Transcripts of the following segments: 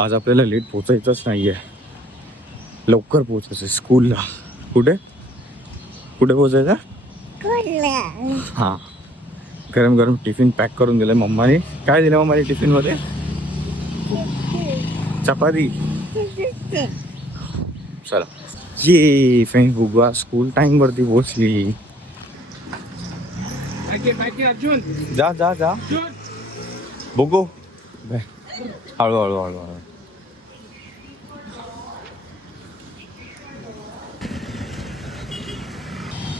आज आपल्याला लेट पोचायचंच नाही आहे लवकर पोचायचं स्कूलला कुठे? कुठे पोचायचं? हां. गरम गरम टिफिन पॅक करून दिलं मम्माने. काय दिलं मम्माने टिफिनमध्ये चपाती. चला. ये फ्रेंड बुगवा स्कूल टाइम वरती पोहोचली जा जा जा. बुगो हळू हळू हळू हळू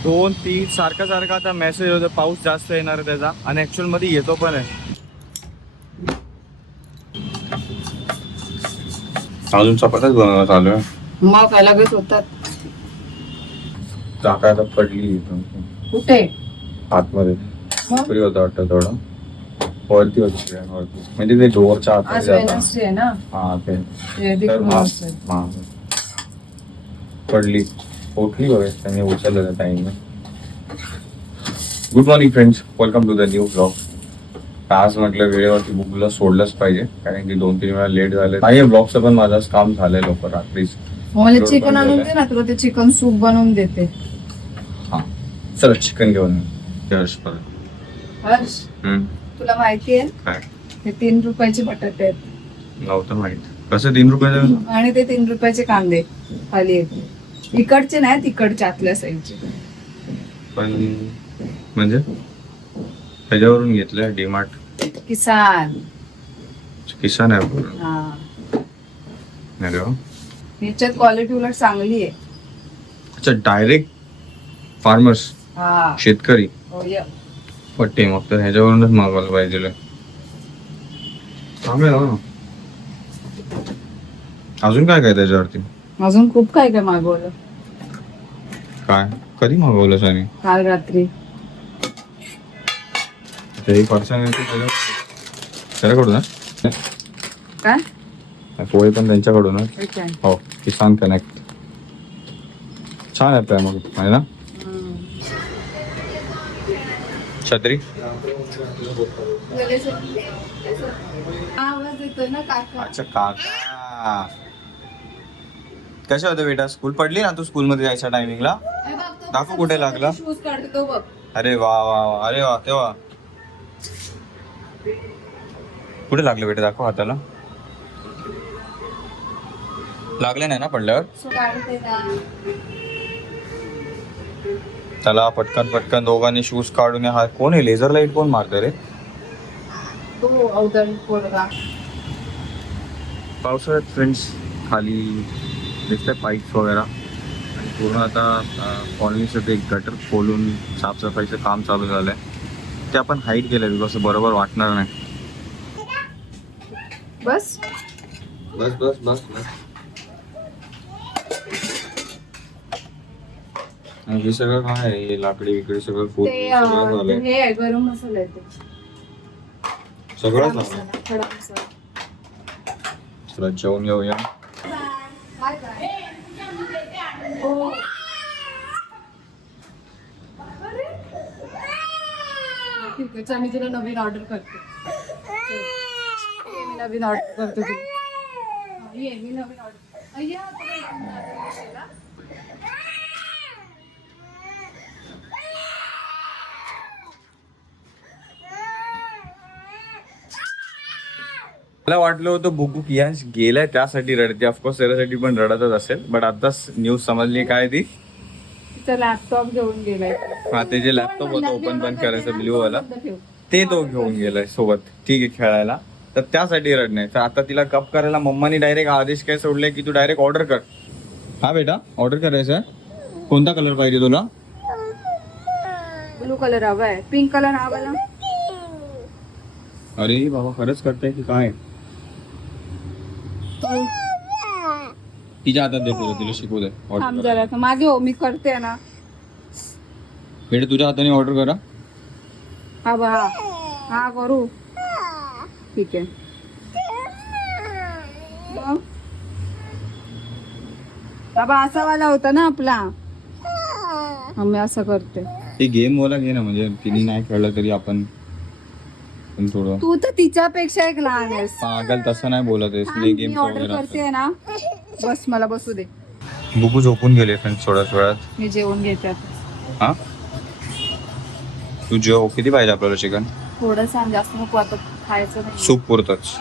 दोन तीन सारखा सारखा आता मेसेज होतो पाऊस जास्त येणार आहे त्याचा. आणि ऍक्च्युअलमध्ये येतो पण आहे. अजून चपात्याच बनवणं चालू आहे? मग काय लगेच होतात आता पडली कुठे? आतमध्ये? फ्री होतं वाटतं थोडं. वरती होती वरती म्हणजे ते डोअरच्या आज जातं. वेनसडे आहे ना? हा ते. ते तर तिकडून असेल. पडली. उठली बघा त्यांनी उचललं त्या टाइमने good morning friends welcome to the new blog आज म्हटलं वेळेवरती बुकला सोडलंच पाहिजे कारण की दोन तीन वेळा लेट झाले. नाही ब्लॉगचं पण माझं काम झालंय लवकर रात्रीच. मला चिकन आणून. दे ना तुला ते चिकन सूप बनवून देते. हा. चला चिकन घेऊन ये. यश परत. हर्ष. हम्म, तुला माहिती आहे? काय? हे तीन रुपयाचे बटाटे आहेत. नव्हतं माहीत. कसं तीन रुपयाचं? आणि ते तीन रुपयाचे कांदे खाली आहेत. इकडचे नाही तिकडचे आतल्या साईडचे. पण म्हणजे? त्याच्यावरून घेतलं डीमार्ट किसान. किसान वरून हा. अरे वा. ह्याच्यात क्वालिटी उलट चांगली आहे. अच्छा डायरेक्ट फार्मर्स हा. शेतकरी. हो या. पट्टे मग तर ह्याच्यावरूनच मागवायला पाहिजे चांगलं आहे ना अजून काय काय त्याच्यावरती अजून खूप काय काय मागवलं काय कधी मागवलं सानी काल रात्री पर्सन त्याच्याकडून ना काय पोहे पण त्यांच्याकडूनच हे? हो किसान कनेक्ट छान आहे मग आहे ना हम्म. छत्री? अच्छा काका. कशा होतं बेटा? स्कूल पडली ना तू स्कूल मध्ये जायच्या टायमिंगला दाखव कुठे लागला? अरे वा वा वा. अरे वा तेव्हा कुठे लागलं बेटा? दाखव हाताला. लागले नाही ना पडल्यावर? त्याला पटकन पटकन दोघांनी शूज काढून हा कोण आहे? लेझर लाइट कोण मारतं रे? पावसाळ्यात फ्रेंड्स खाली दिसतंय पाईप्स वगैरे. आणि पूर्ण आता कॉलनीचं ते गटर खोलून साफसफाईचं काम चालू झालंय. ते आपण हाईट केलं बिकॉज बरोबर वाटणार नाही. बस. बस बस बस बस. हे सगळं काय आहे हे लाकडी विकडी सगळं फूल ते सगळं झालंय हे आहे गरम मसाला आहे ते सगळं खडा झालंय मसाला, खडा मसाला. चला जेवून येऊया? हो. ठीक आहे चल मी तुला नवीन ऑर्डर करते चल. ये, मी नवीन ऑर्डर करते तुला हा, ये मी नवीन ऑर्डर अय्या तुला एक नवीन असेल? मला वाटलं होतं बुकू कियांश गेलाय त्यासाठी रडते. ऑफकोर्स त्याच्यासाठी पण रडतच असेल बट आताच न्यूज समजली काय ती? तिचा लॅपटॉप घेऊन गेलाय. हा ते जे लॅपटॉप होतं ओपन बंद करायचं ब्ल्यू वाला. ते तो घेऊन गेलाय सोबत. ठीक आहे खेळायला. तर त्यासाठी रडणे. तर आता तिला कप करायला मम्मानी डायरेक्ट आदेश काय सोडले की तू डायरेक्ट ऑर्डर कर. हा बेटा ऑर्डर करायचं आहे कोणता कलर पाहिजे तुला? ब्लू कलर हवा आहे. पिंक कलर हवा अरे बाबा खरंच करताय की काय? तिच्या हातात दे पुढे तिला शिकवू दे. थांब जरा मागे हो मी करते ना. बेटा तुझ्या हाताने ऑर्डर करा. हा बा हा. हा करू. ठीक आहे. मग? बाबा असा वाला होता ना आपला. हा, मी असं करते. ते गेम वाला घे ना म्हणजे तिने नाही खेळलं तरी आपण पण थोडं. तू तर तिच्यापेक्षा एक लहान आहेस. पागल तसं नाही बोलत आहेस मी गेम ऑर्डर करते ना. बस मला बसू दे. बुकू झोपून गेले फ्रेंड्स थोड्याच वेळात. मी जेवण घेते आता. हा? तू जेव किती पाहिजे आपल्याला चिकन थोडं सांग जास्त नको आता खायचं नाही. सूप पुरतच.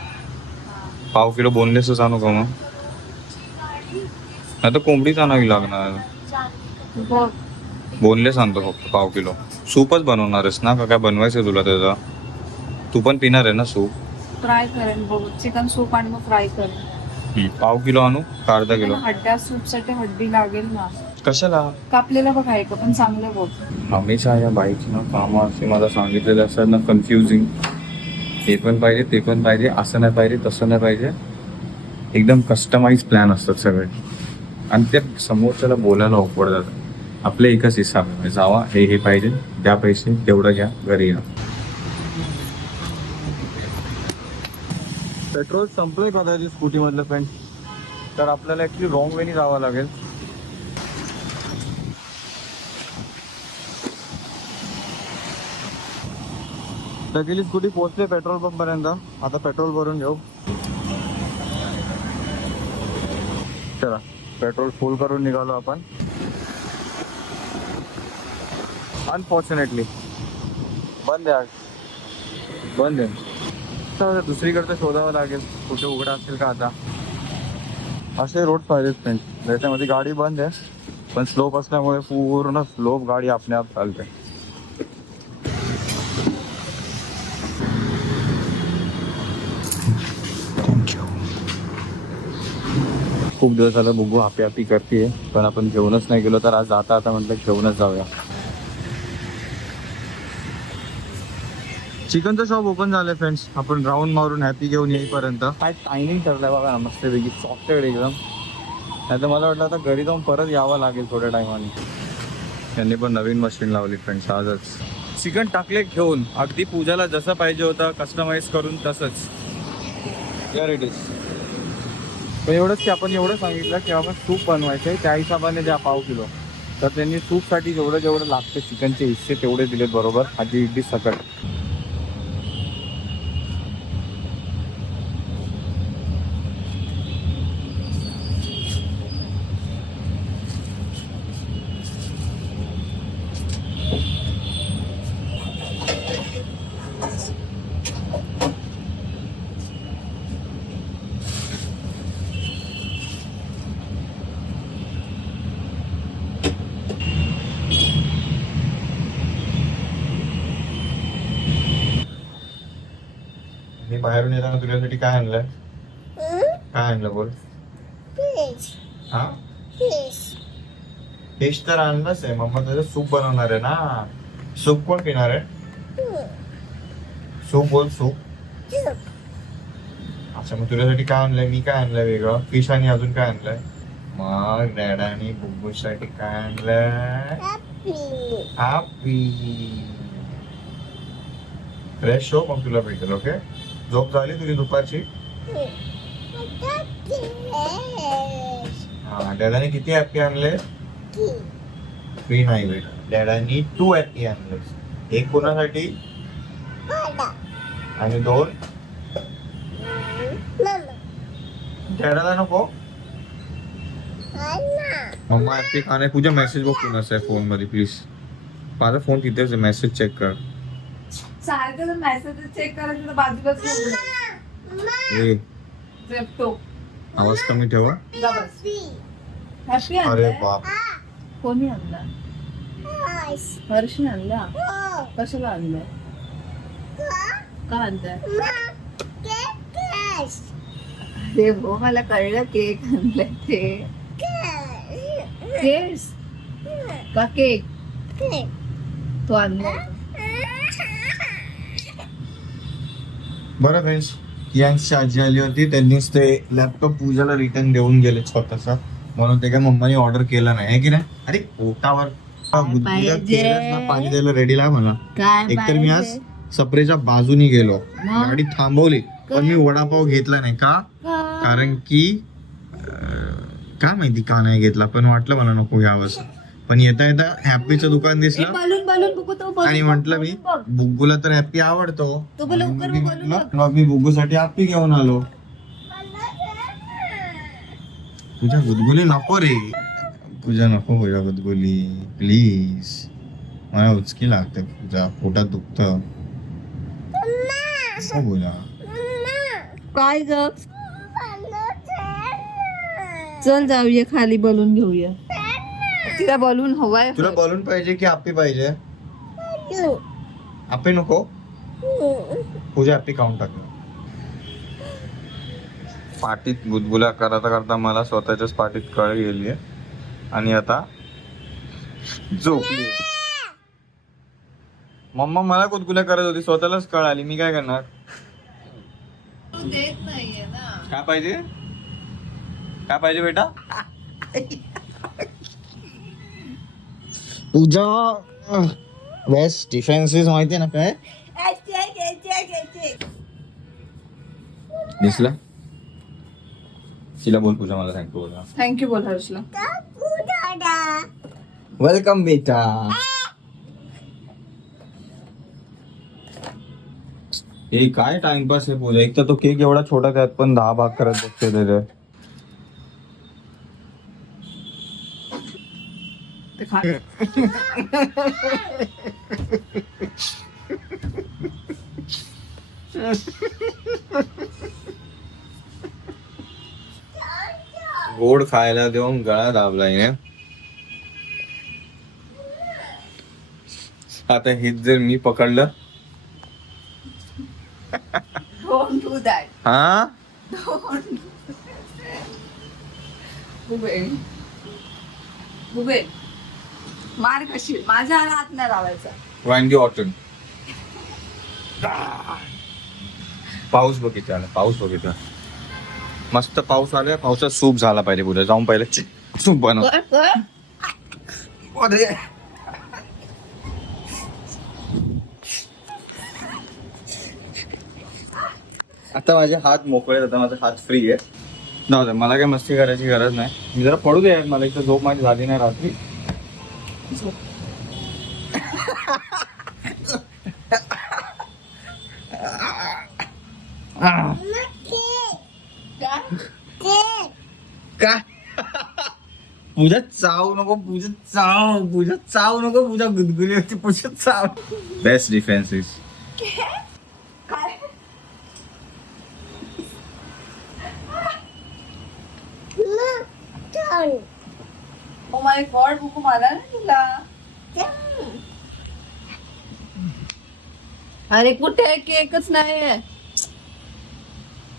पाव किलो बोनलेसच आणू का मग? नाही तर कोंबडीच आणावी लागणार. बघ. बोनलेस आणतो फक्त पाव किलो. सूपच बनवणारच ना का काय बनवायचं तुला त्याचा? तू पण पिणार आहे ना सूप? फ्राय करेन बघ. चिकन सूप आणि मग फ्राय करेन. पाव किलो आणू? का अर्धा किलो? हड्ड्या सूपसाठी हड्डी लागेल ना. कशाला? कापलेलं बघ आहे का? पण चांगलं बघ. हमेशा या बाईकची ना कामं असे मला सांगितलेले असतात ना कन्फ्युजिंग हे पण पाहिजे ते पण पाहिजे असं नाही पाहिजे तसं नाही पाहिजे. एकदम कस्टमाइज प्लॅन असतात सगळे. आणि ते समोरच्याला बोलायला अवघड जातं. आपले एकच हिसाब आहे. जावा हे हे पाहिजे द्या पैसे तेवढं घ्या घरी या. पेट्रोल संपलंय कदाचित स्कूटीमधलं पण फ्रेंड तर आपल्याला ॲक्च्युली रॉंग वेनी जावं लागेल. तर गेली स्कूटी पोहोचते पेट्रोल पंप पर्यंत. आता पेट्रोल भरून घेऊ. चला पेट्रोल फुल करून निघालो आपण. अनफॉर्च्युनेटली बंद आहे बंद आहे. तर दुसरीकडचं शोधावं लागेल. कुठे उघडा असेल का आता? असे रोड पाहिजेत फ्रेंड त्याच्यामध्ये गाडी बंद आहे. पण स्लोप असल्यामुळे पूर्ण स्लोप गाडी आपल्या आप चालते. खूप दिवस झालं बुगू हापी हापी करते पण आपण घेऊनच नाही गेलो तर आज जाता आता म्हटलं घेऊनच जाऊया. चिकनचं शॉप ओपन झालंय फ्रेंड्स आपण राऊंड मारून हॅपी घेऊन येईपर्यंत. काय टायमिंग ठरलंय बघा मस्त पैकी सॉफ्टवेअर एकदम. नाही तर मला वाटलं आता घरी जाऊन परत यावं लागेल थोड्या टायमाने त्यांनी पण नवीन मशीन लावली फ्रेंड्स आजच. चिकन टाकले घेऊन. अगदी पूजाला जसं पाहिजे होतं कस्टमाइज करून तसंच. इट इज पण एवढंच की आपण एवढं सांगितलं की आपण सूप बनवायचं आहे त्या हिशोबाने द्या पाव किलो. तर त्यांनी सूपसाठी जेवढं जेवढं लागते चिकनचे हिस्से तेवढे दिलेत बरोबर. आधी इडली सकट. तुझ्यासाठी काय आणलंय? काय आणलं बोल. हा? फिश तर आणलंच आहे. मम्मा त्याचं सूप बनवणार आहे ना? सूप कोण पिणार आहे? सूप बोल सूप अच्छा मग तुझ्यासाठी काय आणलंय? मी काय आणलंय वेगळं? फिश आणि अजून काय आणलंय? मग डॅडानी बुब्बूसाठी काय आणलंय? हॅपी फ्रेश हो मग तुला भेटेल ओके झोप झाली तुझी दुपारची? हा डॅडाने किती हॅपी आणले? थ्री नाही भेट डॅडानी टू हॅपी आणले. एक कोणासाठी? आणि दोन? डॅडाला नको? मम्मा हॅपी खाणे तुझ्या मेसेज बघ कुणाचा आहे फोनमध्ये प्लीज माझा फोन तिथेच आहे मेसेज चेक कर. सारखं मेसेज चेक करायचं तर बाजूलाच ठेवलं. ए झेपतो. आवाज कमी ठेवा. जा बस हॅपी अरे आणलाय बाप. कोणी आणला? हर्षने आणला? कशाला आणलाय का आणलाय अरे हो मला कळलं केक आणलाय ते. केस? का केक. तो आणलाय. बरं फ्रेंड्स यांची आजी आली होती त्यांनीच ते लॅपटॉप पूजाला रिटर्न देऊन गेले स्वतःचा. म्हणून ते काय मम्मानी ऑर्डर केलं नाही है की नाही? अरे पोटावर बुद्धीला पाहिजे? केलंच ना, पाणी द्यायला रेडी मला काय एकतर मी आज सप्रेच्या बाजूनी गेलो. गाडी थांबवली पण मी वडापाव घेतला नाही का? कारण की अं, काय माहिती का नाही घेतला पण वाटलं मला नको घ्यावं असं पण येता येता हॅपीचं दुकान दिसलं. बलून बलून बघू तो balloon आणि बघ, म्हंटल मी balloon बघ. बुग्गूला तर हॅपी आवडतो. तो लवकर मी balloon म्हटलं, मग मी बुग्गूसाठी हॅपी घेऊन आलो. तुझ्या गुदगुली नको रे. तुझ्या नको तुझ्या गुदगुली प्लीज मला उचकी लागते तुझ्या पोटात दुखत. बोला. काय ग? चल जाऊया खाली बलून घेऊया. तिला बलून हवाय. तुला बॉलून पाहिजे की हॅपी पाहिजे? हॅपी नको. पूजा हॅपी खाऊन टाक. पाठीत गुदगुल्या करता करता मला स्वतःच्याच पाठीत कळ गेली आणि आता झोपली. मम्मा मला गुदगुल्या करत होती स्वतःलाच कळ आली मी काय करणार? देत नाहीये ना. काय पाहिजे? काय पाहिजे बेटा? पूजा बेस्ट डिफेन्सेस माहिती ना काय? दिसला तिला बोल पूजा मला थँक्यू बोला. थँक्यू बोल हर्षला. वेलकम बेटा. हे काय टाइमपास आहे पूजा? एक तर तो केक एवढा छोटा त्यात पण दहा भाग करत बसते त्याचे ते खा गोड खायला देऊन गळा दाबलाय ने आता हेच जर मी पकडलं. हा? मार कशी? माझ्या हात नाही लावायचा. वांगी ऑटन पाऊस बघितला पाऊस बघितला मस्त पाऊस आलाय पावसात सूप झाला पाहिजे पुढे. जाऊन पहिले सूप बनव. आता माझे हात मोकळे आहेत, आता माझा हात फ्री आहे जाऊ दे मला काय मस्ती करायची गरज नाही. मी जरा पडू दे यार, मला एक तर झोप माझी झाली नाही रात्री. काय पूजा चाव नको पूजा चाव पूजा चाव नको पूजा गुदगुली होती पूजा चाव best defences oh my God बुकू मला नाही दिला अरे कुठे केकच नाहीये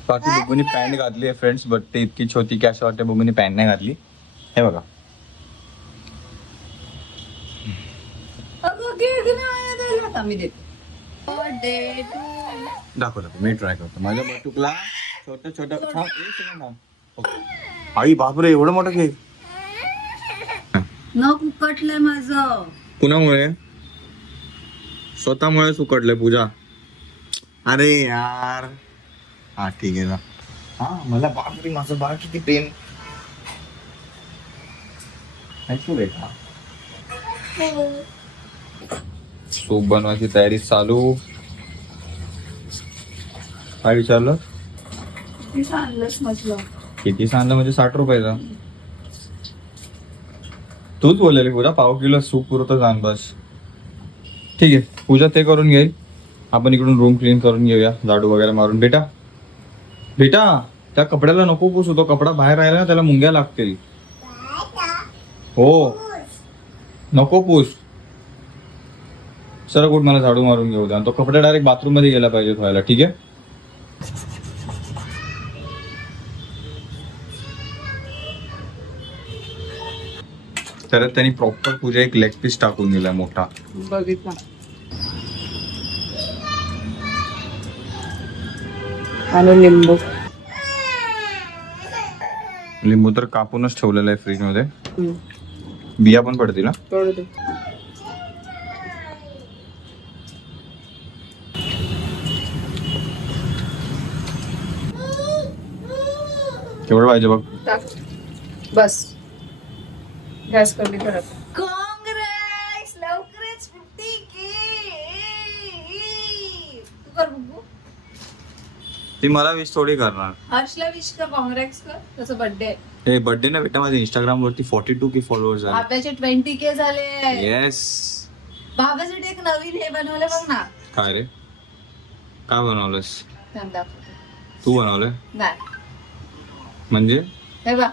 बाकी बुगुनी पॅन्ट घातली आहे फ्रेंड्स बट ते इतकी छोटी की असं वाटतं बुगुनी पॅन्ट नाही घातली. हे बघा. अगं केक नाही दिला आता मी देते. बर्थडे टू दाखव दाखव मी ट्राय करतो. माझ्या बटुकला छोटं छोटं. थांब, एक second थांब. Okay. आई बापरे एवढं मोठं केक? न कुकटलंय माझं. कुणामुळे? स्वतःमुळेच उकडलंय पूजा. अरे यार. हा ठीक आहे ना हा मला बापरे माझं बाळ किती प्रेम. ऐकू बेटा. सूप बनवायची तयारी चालू. काय विचारलं? किती सांगलंस म्हटलं? किती सांगलं म्हणजे साठ रुपयाचा. तूच बोललेली पूजा पाव किलो सूप पुरतं जाण बस ठीक आहे पूजा ते करून घेईल. आपण इकडून रूम क्लीन करून घेऊया झाडू वगैरे मारून. बेटा बेटा त्या कपड्याला नको पुसू तो कपडा बाहेर राहिला ना त्याला मुंग्या लागतील. हो. नको पूस. सर कुठ मला झाडू मारून घेऊ द्या. आणि तो कपडा डायरेक्ट बाथरूममध्ये गेला पाहिजे धुवायला ठीक आहे? तर त्यांनी प्रॉपर पूजा एक लेग पीस टाकून दिलाय मोठा. बघितला. आणि लिंबू. लिंबू तर कापूनच ठेवलेला आहे फ्रीजमध्ये. बिया पण पडतील ना दे केवढं पाहिजे बघ. टाक. बस. गॅस कमी करा काँग्रेस लवकरच फिफ्टी के. तू कर ती मला विश थोडी करणार. हर्षला विश कर काँग्रेस कर. त्याचा बर्थडे आहे. हे बर्थडे ना बेटा माझ्या इंस्टाग्राम वरती फॉर्टी टू के फॉलोअर्स आहेत. आपल्याचे ट्वेंटी के झाले. येस बाबासाठी एक नवीन हे बनवलं बघ ना. काय रे? काय बनवलंस? तू बनवलंय? म्हणजे? हे बघ.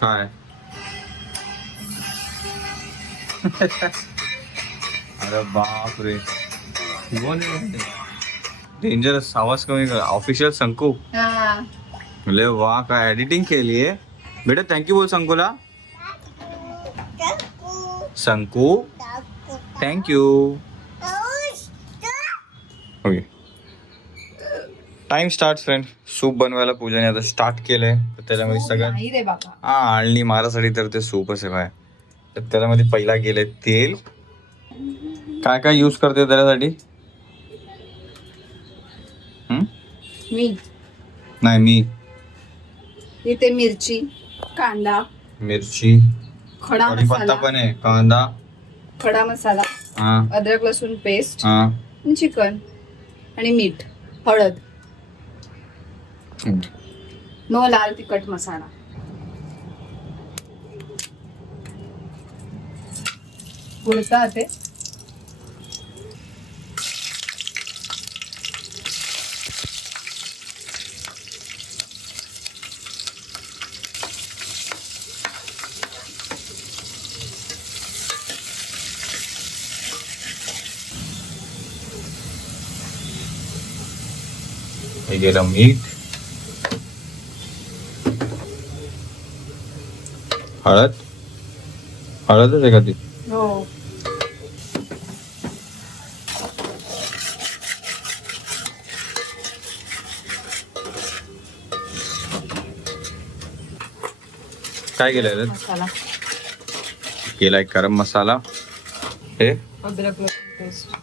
काय? अरे बाप रे. डेंजरस आवाज कमी कर. ऑफिशियल संकू हा. म्हणजे वा काय एडिटिंग केली आहे. बेटा थँक्यू बोल संकूला Sanku thank you okay time start friend soup बनवायला पूजाने आता स्टार्ट केलंय. तर त्याच्यामध्ये बाबा. हा आणि माझ्यासाठी तर ते सूपच आहे काय तर त्याच्यामध्ये पहिला गेले तेल. काय काय यूज करते त्याच्यासाठी? मी. नाही मी. इथे मिरची कांदा. मिरची. खडा मसाला. पण आहे कांदा. खडा मसाला. हा. अद्रक लसूण पेस्ट. हा. चिकन. आणि मीठ. हळद. मग लाल तिखट मसाला. गुळता ते. गेलं मीठ. हळद. हळदच आहे का ती हो. काय केलंय? मसाला. केलाय गरम मसाला. हे? अद्रक लसूण पेस्ट.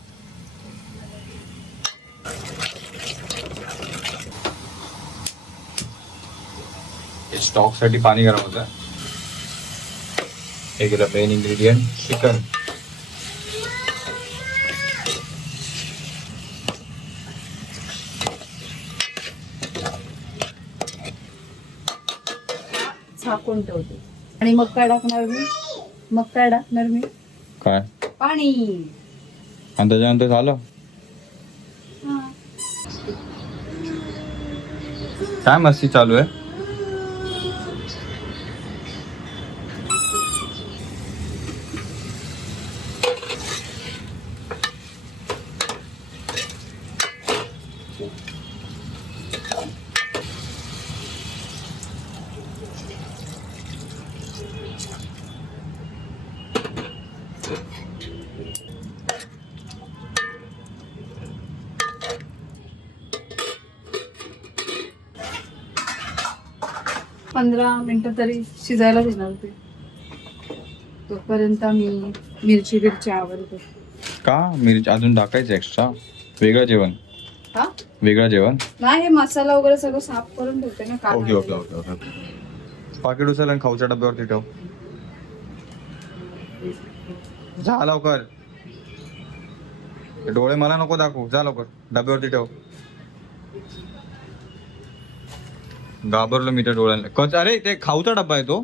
स्टॉकसाठी पाणी गरम होतं मेन इन्ग्रेडियंट चिकन झाकून ठेवते आणि मग काय टाकणार मी मग काय टाकणार मी काय पाणी आणि त्याच्यानंतर झालं. काय मस्ती चालू आहे तरी शिजायला देणार ते तोपर्यंत मी मिरची बिरची आवडते का? मिरची अजून टाकायचं एक्स्ट्रा वेगळं जेवण? हा? वेगळं जेवण? नाही हे मसाला वगैरे सगळं साफ करून ठेवते ना कांदा ओके ओके वगैरे. Okay okay. पाकिट उचल आणि खाऊच्या डब्यावरती ठेव. जा लवकर. डोळे मला नको दाखवू. जा लवकर. डब्यावरती ठेव. घाबरलो मी त्या डोळ्यांना. कच अरे ते खाऊचा डब्बा आहे तो.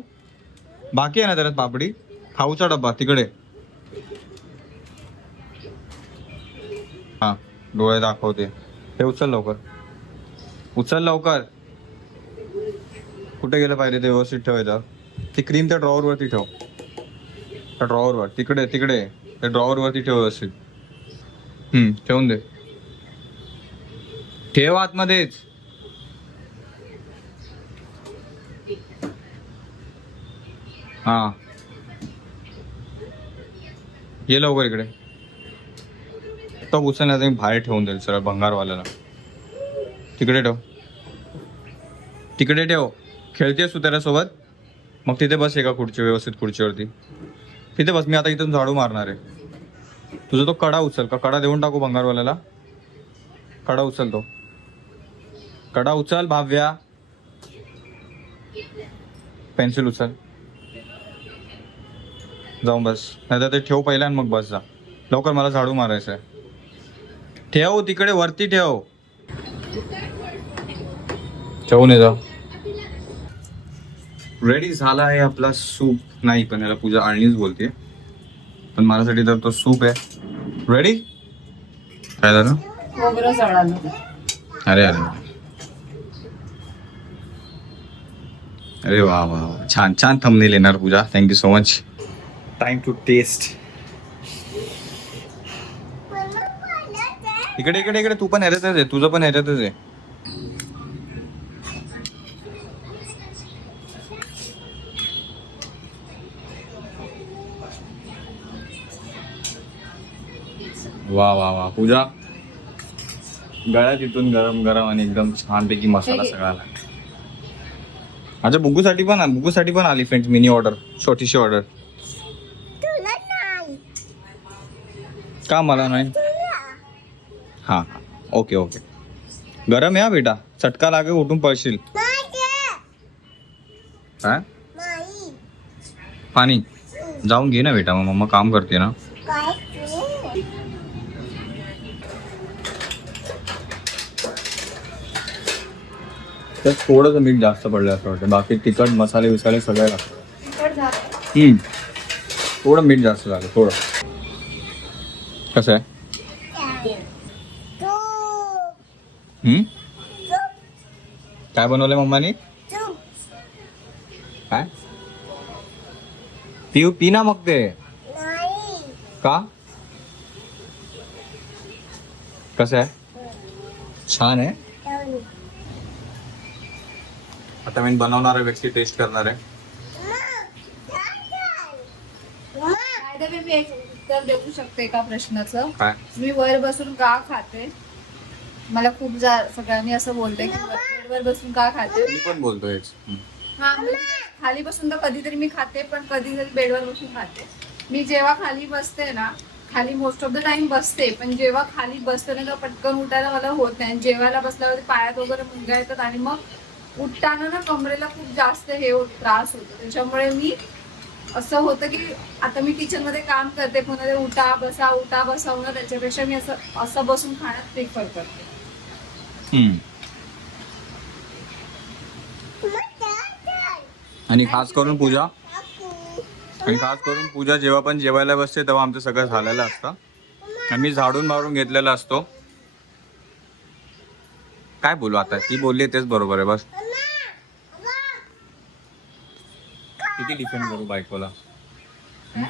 बाकी आहे ना त्याच्यात पापडी? खाऊचा डब्बा तिकडे. हा डोळे दाखवते. हे उचल लवकर. उचल लवकर. कुठे गेलं पाहिजे ते व्यवस्थित ठेवायचं ती क्रीम त्या ड्रॉवर वरती ठेव. त्या ड्रॉवर वर तिकडे तिकडे. त्या ड्रॉवर वरती ठेव व्यवस्थित. ठेवून दे. ठेव आतमध्येच. हा. ये लवकर इकडे. तो उचलण्याचा मी बाहेर ठेवून देईल सरळ भंगारवाल्याला. तिकडे ठेव. तिकडे ठेव. खेळतेस तू त्याच्यासोबत? मग तिथे बस एका खुर्ची व्यवस्थित खुर्चीवरती. तिथे बस. मी आता इथून झाडू मारणार आहे. तुझा तो कडा उचल. का कडा देऊन टाकू भंगारवाल्याला? कडा उचल तो. कडा उचल भाव्या. पेन्सिल उचल. जाऊन बस. नाही ते ठेव पहिला आणि मग बस जा. लवकर मला झाडू मारायचं आहे. ठेव तिकडे वरती ठेव. ठेवून ये जा. रेडी झाला आहे आपला सूप. नाही पण याला पूजा आणलीच बोलते पण माझ्यासाठी तर तो सूप आहे. रेडी काय झालं? अरे अरे. अरे वा वा वा. छान छान थंबनेल येणार Pooja. Thank you so much time to taste इकडे इकडे इकडे तू पण ह्याच्यातच आहे तुझं पण ह्याच्यातच आहे वा वा वा पूजा. गळ्यात इथून गरम गरम आणि एकदम छानपैकी मसाला. सगळा अच्छा बुग्गूसाठी पण आण बुग्गूसाठी पण आली फ्रेंड्स मिनी ऑर्डर छोटीशी ऑर्डर का मला नाही. हा हा. Okay okay. गरम आहे हा बेटा. चटका लागे उठून पळशील. काय पाणी. जाऊन घे ना बेटा मग मम्मा काम करते ना. तर थोडंसं मीठ जास्त पडलं असं वाटतं. बाकी तिखट मसाले विसाले सगळे लागतात. थोडं मीठ जास्त झालं थोडं. कसं आहे? हम्म? काय बनवलंय मम्मानी? काय? पिऊ पी ना मग ते. का? कसं आहे? छान आहे. आता मी बनवणारा व्यक्ती टेस्ट करणार आहे. उत्तर देऊ शकते एका प्रश्नाचं? काय? मी वर बसून का खाते? मला खूप जा सगळ्यांनी असं बोलतंय की वर- वर बसून का खाते? मी पण बोलतोय हा म्हणजे खाली बसून तर कधीतरी मी खाते पण कधीतरी बेडवर बसून खाते. मी जेव्हा खाली बसते ना खाली मोस्ट ऑफ द टाइम बसते पण जेव्हा खाली बसते ना तर पटकन उठायला मला होत नाही. आणि जेवायला बसल्यावर पायात वगैरे मुंग्या येतात आणि मग उठताना ना कमरेला खूप जास्त हे होत त्रास होतो. त्याच्यामुळे मी असं होतं की आता मी किचनमध्ये काम करते पुन्हा ते उठा बसा उठा बसा होणं त्याच्यापेक्षा मी असं असं बसून खाण्यात प्रिफर करते. हम्म. आणि खास करून पूजा? आणि खास करून पूजा जेव्हा पण जेवायला बसते तेव्हा आमचं सगळं झालेलं असतं. आम्ही झाडून मारून घेतलेला असतो. काय बोलू आता? ती बोलली तेच बरोबर आहे बस. किती डिफेंड करू बायकोला? हं?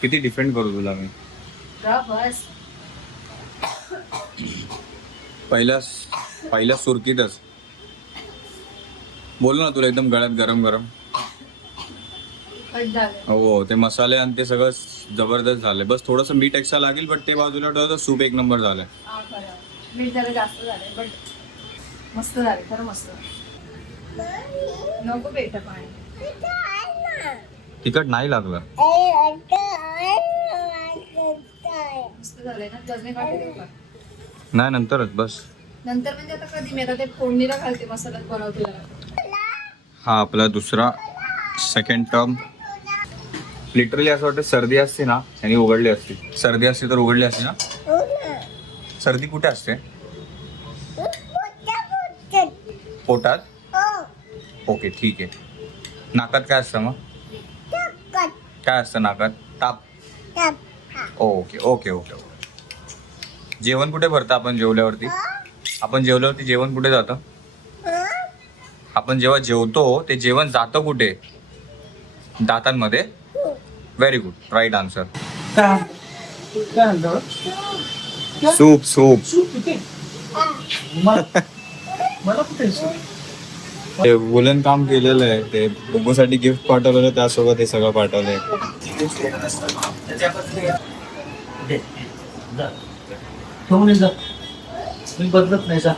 किती डिफेंड करू तुला मी? बस. पहिल्या पहिल्या सुरकीतच. बोललो ना तुला एकदम गळ्यात गरम गरम. झालं हो ते मसाले आणि ते सगळं जबरदस्त झाले बस थोडंसं मीठ एक्स्ट्रा लागेल बट ते बाजूला ठेवलं तर सूप एक नंबर झालंय. खरं. मीठ जरा जास्त झालंय बट मस्त झाले खरं मस्त. नको बेटा पाणी. तिखट नाही लागलं? नाही नंतरच बस. नंतर म्हणजे आता कधी मी आता ते फोडणीला घालते मसाल्यात बनवते. हा आपला दुसरा सेकंड टर्म लिटरली असं वाटतं सर्दी असते ना आणि उघडली असती. सर्दी असते तर उघडली असते ना? सर्दी कुठे असते? पोटात. ओके ठीक आहे. नाकात काय असतं मग? काय असतं नाकात? ताप. Okay okay okay okay. जेवण कुठे भरतं आपण जेवल्यावरती? आपण जेवल्यावरती जेवण कुठे जातं? आपण जेव्हा जेवतो ते जेवण जातं कुठे? दातांमध्ये? Very good right answer soup soup ते वुलन काम केलेलं आहे. ते बुगूसाठी गिफ्ट पाठवलेलं त्यासोबत हे सगळं पाठवलंय. मी बदलत नाही जा.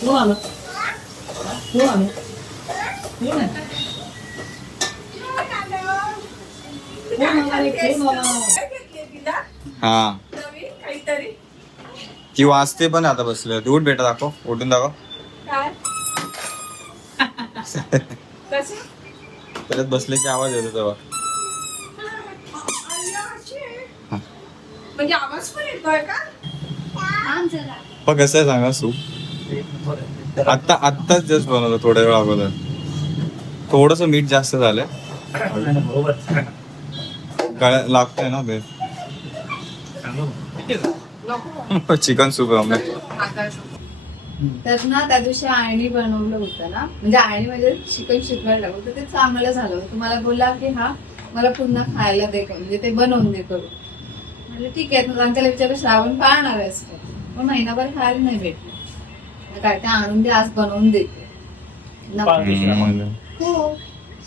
कोण आलं. कोण आलं. कोण आहे? कोण आलं रे? कोण आलं? हा. ती वाचते पण आता बसले उठ बेटा दाखव. उठून दाखव. परत बसले की आवाज येतो तेव्हा. म्हणजे आवाज पण येतोय का? पण कसं आहे सांगा सूप. आत्ता आत्ताच जस्ट बनवलं थोड्या वेळा अगोदर. थोडस मीठ जास्त झालंय. बरोबर गळ्या लागतंय ना बे नको. चिकन सूप आम्ही तर ना त्या दिवशी आळणी बनवलं होतं ना. म्हणजे आळणी म्हणजे चिकन शिजवायला लागलं होतं ते चांगलं झालं होतं. मला बोलला की हा मला पुन्हा खायला दे करून, म्हणजे ते बनवून दे करून. म्हणजे ठीक आहे. मग त्याला विचारलं श्रावण पाळणार आहेस पण महिनाभर खायला नाही भेटलं. काय ते आणून दे आज बनवून देते. हो.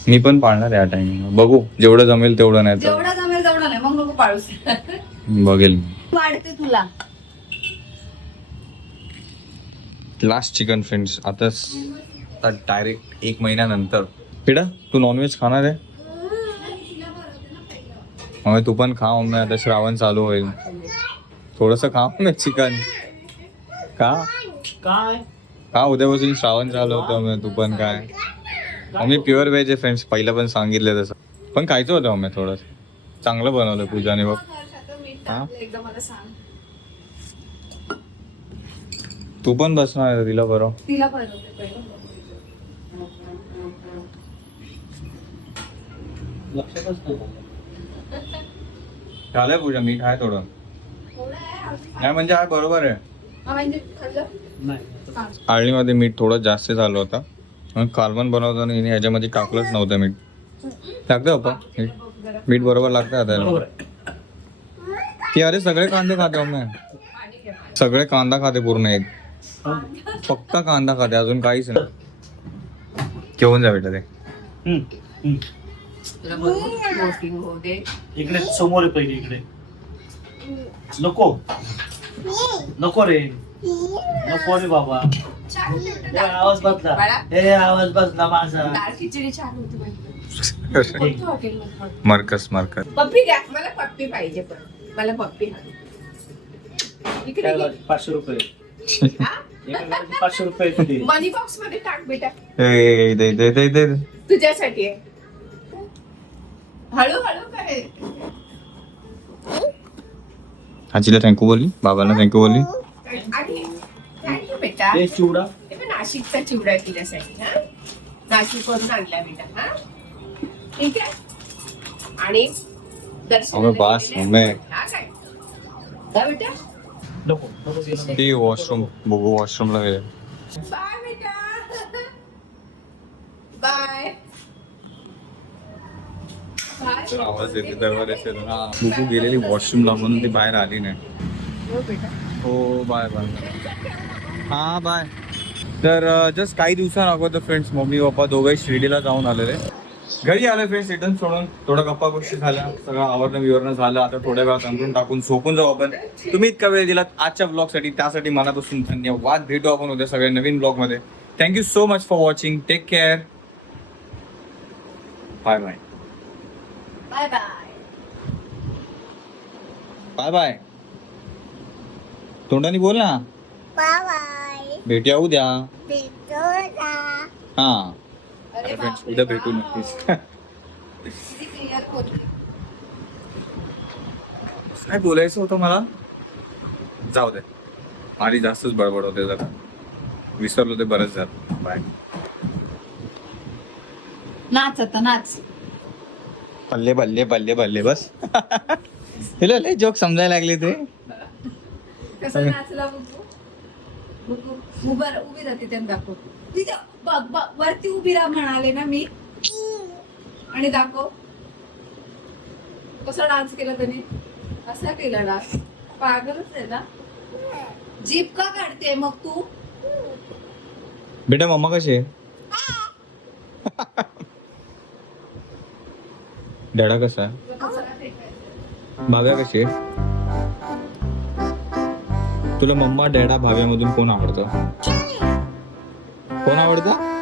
मी पण पाळणार या टाइमिंग बघू जेवढं जमेल तेवढं नाही तर. जेवढा जमेल तेवढा नाही मग नको पाळूस. बघेल वाढते तुला. लास्ट चिकन फ्रेंड्स आता डायरेक्ट एक महिन्यानंतर. पिढा तू नॉनव्हेज खाणार आहे? मग तू पण खा मग आता श्रावण चालू होईल. थोडस खा मग चिकन का काय? का उद्यापासून श्रावण चालू होतं मग तू पण काय आम्ही प्युअर व्हेज आहे फ्रेंड्स पहिलं पण सांगितलं तसं. पण खायचं होतं मग थोडस. चांगलं बनवलं पूजाने बघ. हा? एकदा मला सांग तू पण बसणार आहे तिला बरं. तिला झालंय पूजा मीठ आहे थोडं नाही म्हणजे आहे बरोबर आहे. हा, म्हणजे खाल्लं? नाही. आळणीमध्ये मीठ थोडं जास्त झालं होतं. मग कालवण बनवताना हिने ह्याच्यामध्ये टाकलंच नव्हतं मीठ. लागतं पप्पा? मीठ? बरोबर लागतं बरोबर आता ती अरे सगळे कांदे खाते घे. सगळे कांदा खाते पूर्ण एक. फक्त कांदा खाते अजून काहीच नाही. घेऊन जा बेटा ते. इकडे समोर आहे पहिले इकडे. नको. नको रे. नको रे बाबा. हे. आवाज बाळा. हे आवाज बदला माझा. डाळ खिचडी छान होती. कोणतं हॉटेलमध्ये खाल्लं? मरकस मरकस. पप्पी द्या. मला पप्पी पाहिजे पण. मला पप्पी? पाचशे रुपये. पाचशे रुपये मनी बॉक्समध्ये टाक बेटा. ए, दे दे दे दे. तुझ्यासाठी आहे. हळू हळू करे. आजीला थँक्यू बोलली बाबाला थँक्यू बोलली. आणि थँक्यू बेटा. हे चिवडा. हे पण नाशिकचा चिवडा आहे तुझ्यासाठी हा? नाशिक वरून आणला बेटा हा? ठीक आहे? आणि अबे बास, मम्मी. हा काय? जा बेटा. ती वॉशरूम बघू वॉशरूमला गेले. बाय बेटा. बाय बाय आवाज येते दरवाजा बुकू गेलेली वॉशरूमला म्हणून ती बाहेर आली नाही. हो बाय बाय हा बाय तर जस्ट काही दिवसां अगोदर फ्रेंड्स मम्मी पप्पा दोघंही शिर्डीला जाऊन आलेले. घरी आले फ्रेंड्स रिटर्न सोडून. थोडं गप्पा गोष्टी झाल्या सगळं आवरणं विवरणं झालं. आता थोड्या वेळात अंतरून टाकून झोपून जाऊ आपण. तुम्ही इतका वेळ दिलात आजच्या ब्लॉगसाठी त्यासाठी मनापासून धन्यवाद. भेटू आपण उद्या सगळ्या नवीन ब्लॉगमध्ये thank you so much for watching take care bye bye bye bye bye bye तोंडाने बोल ना. बाय भेटूया उद्या. भेटूया. हा. फ्रेंड्स उद्या भेटू. नक्कीच. काय बोलायचं होतं मला? जाऊ दे. माझी जास्तच बडबड होते जरा. विसरलो ते बरंच झालं. बाय नाच आता नाच. बल्ले बल्ले बल्ले बल्ले बस. तुला लय जोक समजायला लागले ते. कसं नाचला बुकू बुकू उभं राहते त्यांना. दाखव बघ बघ वरती उभी राहा म्हणाले ना मी. आणि दाखव. कसा डान्स केला त्याने? असा केला डान्स पागलच आहे ना? जीप का काढते मग तू? बेटा मम्मा कशी आहे डॅडा कसा भाव्या कशी आहे तुला मम्मा डॅडा भाव्यामधून कोण आवडतं? कोण आवडतं?